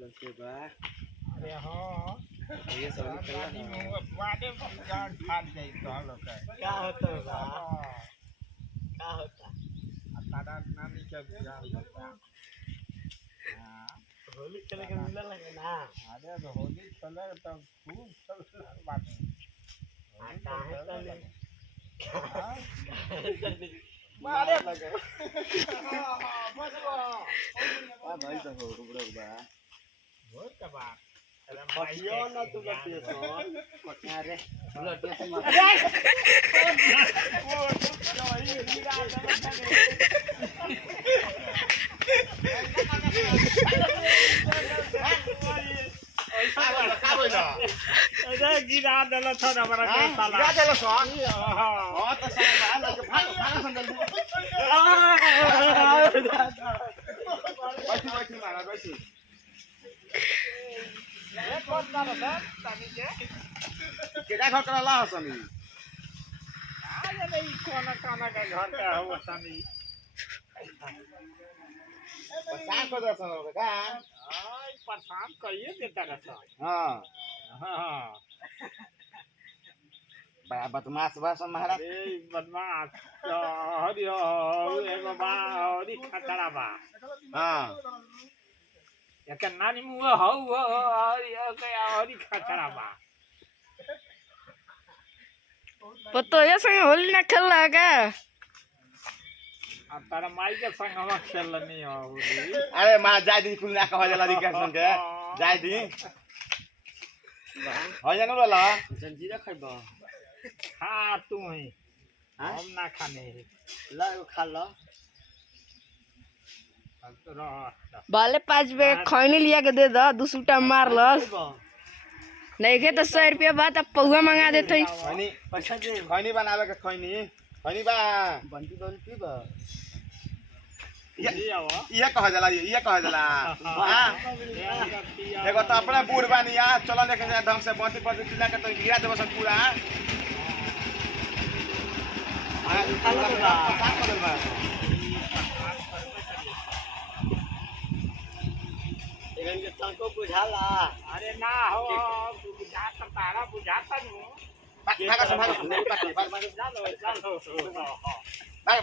दस के बाद अरे हाँ ये सब निकला गाड़ी में वादे जान फाड़ जाई तो हम लोग क्या होता है बा? हाँ क्या होता? तारा नानी के जान होता हाँ होली खेले के मिला लगे ना। अरे तो होली चले तो खूब चल बात काहे चले? हाँ चले मारे लगे भाई तो हो रुबड़ा बा बहुत का बात पटियो ना तू लटियो सो पटना रे लटिया से मार वो तो ये हीरा अरे गिरा दल छ न हमरा के साला गिरा दल छ हां त साला भाग भाग संगल बैठी बैठी मारा बैठी ए कोन दाल छ तानी के घर करला हसनी आज नहीं कोना काना के घर का हो हसनी परेशान कर दस का हां परेशान करिए देता रहता हां हां बड़ा बदमाश बा सब महाराज ए बदमाश हरि एगो बा हरि खतरा बा हां एक नानी मुआ हौ हरि खतरा बा पतो ये संग होली ना खेल रहा का? अब तारा माई के संग हम खेलनी हो होली अरे मां जाय दी कुल ना कह जाला रिका संग के जाय दी हो जानो वाला जंजीरा खाइबा खा तू ही हम ना खाने ला खा लो अब तो रह बाले 5 बैग खैनी लिया के दे दो 2 सूटा मार लस नहीं के तो 100 रुपया बात अब पौवा मंगा देते खैनी पैसा दे खैनी बनावे के खैनी खैनी बा बंटी बोल पीबा ये आवा ये कह जाला हां एगो तो अपना बूढ़ बानी आ चलो लेके जा ढंग से बंटी पर चिल्ला के तो गिरा देबो सब पूरा हां खाला बा साफ कर बा एगन के तंको बुझाला अरे ना हो बुझाता तारा बुझाता नु भागा संभाल जा लो भाग